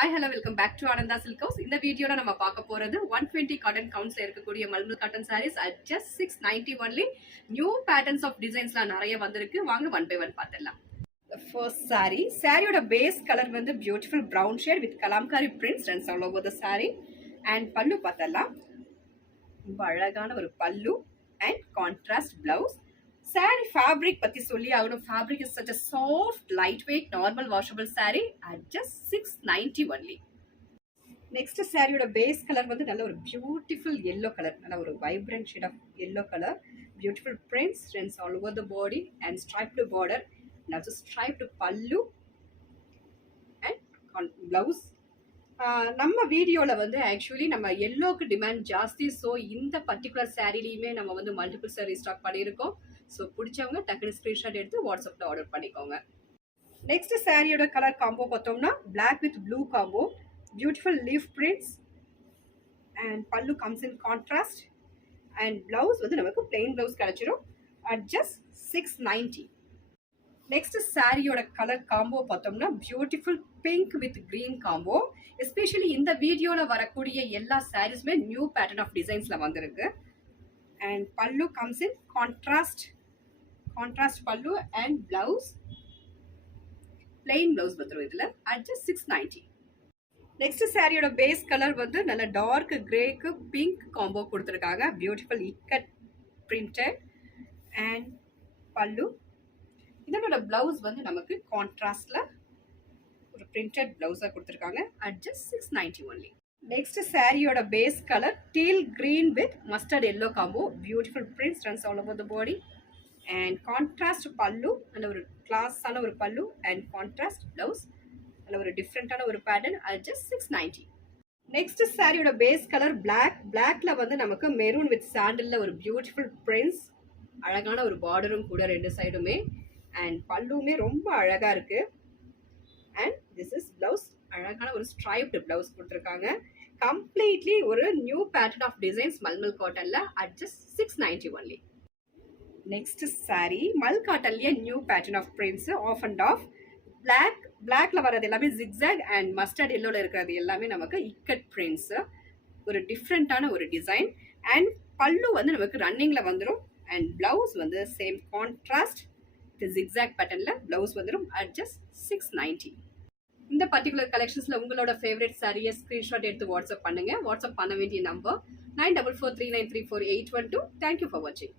Hi hello welcome back to Ananda silk house. இந்த வீடியோல நம்ம பார்க்க போறது 120 காட்டன் கவுண்ட்ஸ்ல இருக்கக்கூடிய mulmul cotton sarees at just 690 only. New patterns of டிசைன்ஸ்லாம் நிறைய வந்திருக்கு. வாங்க ஒன் பை ஒன் பார்த்துடலாம். ஃபர்ஸ்ட் சாரி, சாரியோட பேஸ் கலர் வந்து beautiful brown shade with kalamkari prints runs all over the saree. And pallu பார்த்தலாம், ரொம்ப அழகான ஒரு pallu and contrast blouse. Saree fabric பத்தி சொல்லி ஆகணும். Fabric is such a soft, lightweight, normal washable saree at just 690 only. Next சாரியோட base colour வந்து நல்ல ஒரு பியூட்டிஃபுல் yellow கலர், நல்ல ஒரு vibrant shade of yellow color. Beautiful prints runs all over the body and striped border. And also striped pallu and blouse. நம்ம வீடியோல வந்து actually நம்ம எல்லோக்கு டிமாண்ட் ஜாஸ்தி. ஸோ இந்த பர்டிகுலர் சாரிலையுமே நம்ம வந்து மல்டிபிள் சாரி ஸ்டாக் பண்ணியிருக்கோம். ஸோ பிடிச்சவங்க டக்குனு ஸ்க்ரீன்ஷாட் எடுத்து வாட்ஸ்அப்பில் ஆர்டர் பண்ணிக்கோங்க. நெக்ஸ்ட் சாரியோட கலர் காம்போ பார்த்தோம்னா black with blue combo, beautiful leaf prints and pallu comes in contrast and blouse வந்து நமக்கு பிளெயின் பிளவுஸ் கிடைச்சிடும் அட் ஜஸ்ட் 690. நெக்ஸ்ட் சாரியோட கலர் காம்போ பார்த்தோம்னா beautiful pink with green combo. Especially இந்த வீடியோவில் வரக்கூடிய எல்லா சாரீஸுமே நியூ பேட்டர்ன் ஆஃப் டிசைன்ஸில் வந்திருக்கு. And pallu comes in contrast பல்லு அண்ட் பிளவுஸ் பிளெயின் பிளவுஸ் வந்துடும் இதில் அட் ஜஸ்ட் 690. நெக்ஸ்ட் சாரியோட பேஸ் கலர் வந்து நல்ல டார்க் கிரேக்கு பிங்க் காம்போ கொடுத்துருக்காங்க. பியூட்டிஃபுல் இக்கட் பிரிண்டட் அண்ட் பல்லு. இதனோட பிளவுஸ் வந்து நமக்கு கான்ட்ராஸ்ட்ல ஒரு பிரிண்டட் பிளவுஸா கொடுத்துருக்காங்க அட் ஜஸ்ட் 690 ஒன்லி. நெக்ஸ்ட் சாரியோட base colour teal green with mustard yellow combo. Beautiful prints runs all over the body and contrast pallu, நல்ல ஒரு கிளாஸான ஒரு பல்லு அண்ட் கான்ட்ராஸ்ட் பிளவுஸ், நல்ல ஒரு டிஃப்ரெண்டான ஒரு பேட்டர்ன் அட் ஜஸ்ட் 690. நெக்ஸ்ட் சாரியோட பேஸ் கலர் பிளாக்ல வந்து நமக்கு மெரூன் வித் சாண்டல்ல ஒரு பியூட்டிஃபுல் பிரிண்ட்ஸ், அழகான ஒரு பார்டரும் கூட ரெண்டு சைடுமே. அண்ட் பல்லுமே ரொம்ப அழகா இருக்கு. அண்ட் திஸ் இஸ் பிளவுஸ், அழகான ஒரு ஸ்ட்ரைப்டு பிளவுஸ் கொடுத்துருக்காங்க. கம்ப்ளீட்லி ஒரு new pattern of designs mulmul காட்டன்ல at just 690 only. Next sari மல் காட்டன்லயே new pattern of prints of and of. பிளாக்ல வர்றது எல்லாமே ஜிக்ஸாக் அண்ட் மஸ்டர்ட் எல்லோல இருக்கிறது எல்லாமே நமக்கு இக்கட் பிரிண்ட்ஸ், ஒரு டிஃப்ரெண்டான ஒரு டிசைன். அண்ட் பல்லு வந்து நமக்கு ரன்னிங்ல வந்துடும் அண்ட் பிளவுஸ் வந்து சேம் கான்ட்ராஸ்ட் ஜிக்ஸாக் பேட்டர்ன்ல பிளவுஸ் வந்துடும் அட் ஜஸ்ட் 690. இந்த பர்டிகுலர் கலெக்ஷன்ஸ்ல உங்களோட ஃபேவரட் சாரியை ஸ்கிரீன்ஷாட் எடுத்து வாட்ஸ்அப் பண்ணுங்க. வாட்ஸ்அப் பண்ண வேண்டிய நம்பர் 9443934812. தேங்க்யூ ஃபார் வாட்சிங்.